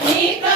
One.